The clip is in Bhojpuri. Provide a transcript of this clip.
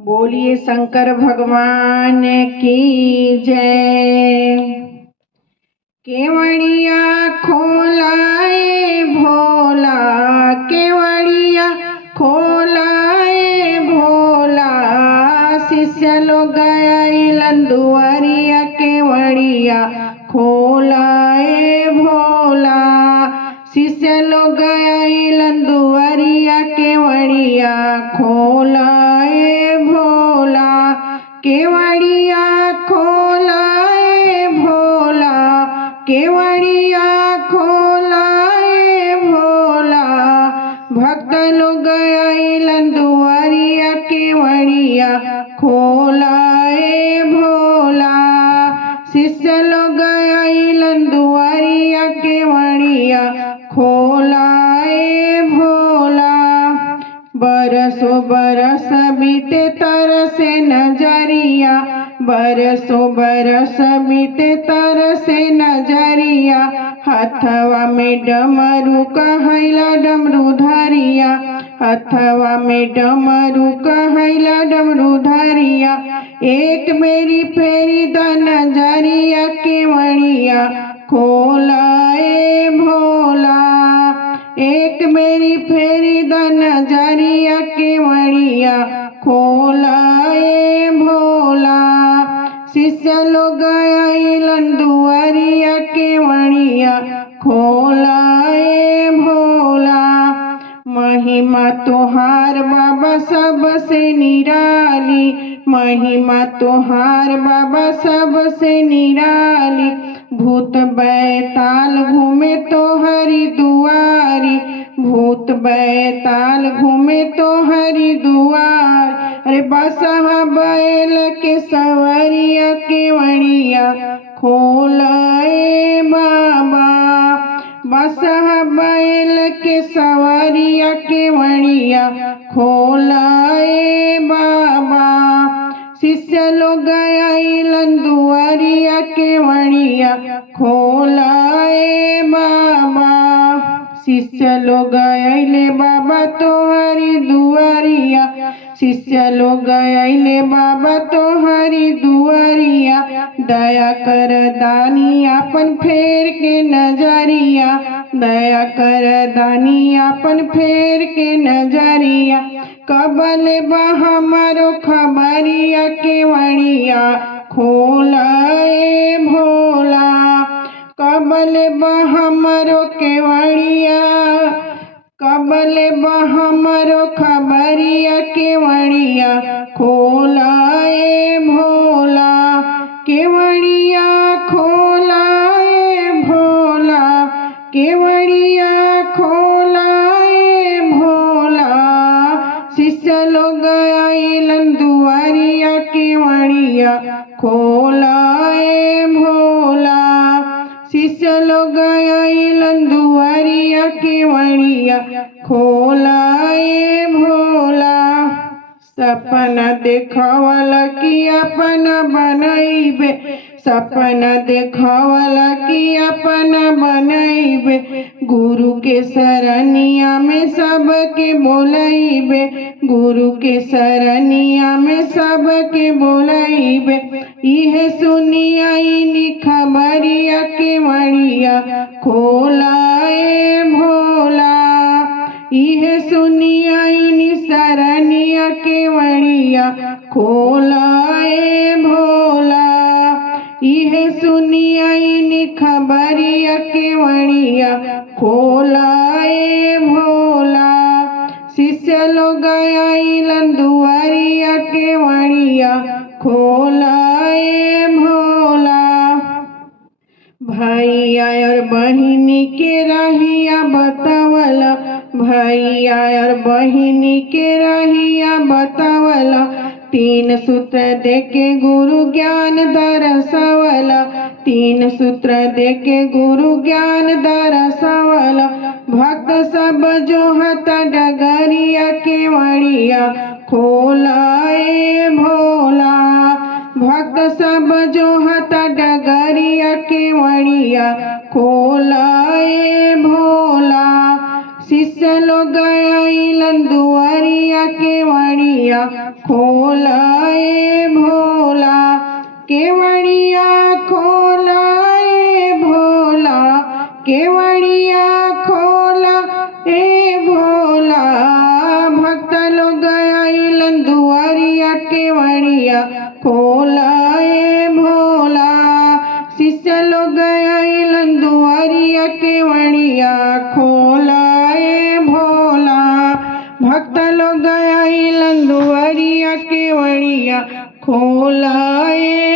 बोलिए शंकर भगवान की जय। केवड़िया खोलाए भोला, केवड़िया खोलाए भोला, शिष्य लोग आइलन दुआरिया, केवड़िया खोलाए भोला, शिष्य लोग आइलन दुआरिया, केवड़िया खोलाए भोला, केवड़िया खोलाए भोला, केवड़िया खोलाए भोला, भक्त लोग आइलन दुआरिया, केवड़िया खोलाए भोला, शिष्य लोग आइलन दुआरिया, केवड़िया खोलाए भोला। बरसों बरस बीते तरसे नजरिया, बरसों बरस बीते तरसे नजरिया, हथवा में डमरू कहैला डमरू धरिया, हथवा में डमरू कहैला डमरू धरिया, एक मेरी फेरी द नजरिया, केवड़िया खोलाए भोला, एक मेरी फेरी द नजरिया, केवड़िया खोलाए भोला, शिष्य लोग आइलन दुआरिया, केवड़िया खोलाए भोला। महिमा तोहार बाबा सबसे निराली, महिमा तोहार बाबा सबसे निराली, भूत बैताल घूमे तोहरी दुआरी, भूत बैताल घूमे तोहरी दुआर, अरे बसहा बैल के सवरिया, केवड़िया खोलाए बाबा, बसहा बैल के सवरिया, केवड़िया खोलाए बाबा, शिष्य लोग आइलन दुआरिया, केवड़िया खोलाए बाबा, शिष्य लोग आइले बाबा तोहरी दुआरिया, शिष्य लोग आइले बाबा तोहरी दुआरिया, दया कर दानी अपन फेर के नजरिया, दया कर दानी अपन फेर के नजरिया, कबल बा हमारो खबरिया, केवड़िया खोलाए भोला, कबल बा हमारो केवड़िया, कबल बा हमारो खबरिया, केवड़िया खोलाए भोला, केवड़िया खोलाए भोला, केवड़िया खोलाए भोला, शिष्य लोग आइलन दुआरिया, केवड़िया खोलाए भोला, शिष्य लोग आइलन दुआरिया, केवड़िया खोलाए भोला। सपना देखावला कि अपना बनैबे, सपना देखावला कि अपना बनैबे, गुरु के सरनिया में सबके बोलैबे, गुरु के सरनिया में सबके बोलैबे, इहे सुनी आईनी खबरिया, केवड़िया खोलाए भोला, इहे सुनी आईनी सरनिया, केवड़िया खोलाए भोला, इहे सुनी आईनी खबरिया, केवड़िया खोलाए भोला, शिष्य लोग आइलन दुआरिया, केवड़िया खोलाए भोला। भैया और बहिनी के रहिया बतावला, भैया और बहिनी के रहिया बतावला, तीन सूत्र देके गुरु ज्ञान दरसवला, तीन सूत्र देके गुरु ज्ञान दरसवला, भक्त सब जो हता डगरिया, केवड़िया खोलाए भोला, भक्त सब जो हता डगरिया, केवड़िया खोलाए भोला, शिष्य लोग आइलन दुआरिया, केवड़िया खो खोलाए भोला, केवड़िया खोलाए भोला, केवड़िया खोला ए भोला। भक्त लोग आइलन दुआरिया, केवड़िया खोलाए भोला। शिष्य लोग आइलन दुआरिया, केवड़िया खोलाए भोला। भक्त लोग आइलन दुआरिया, केवड़िया खोलाए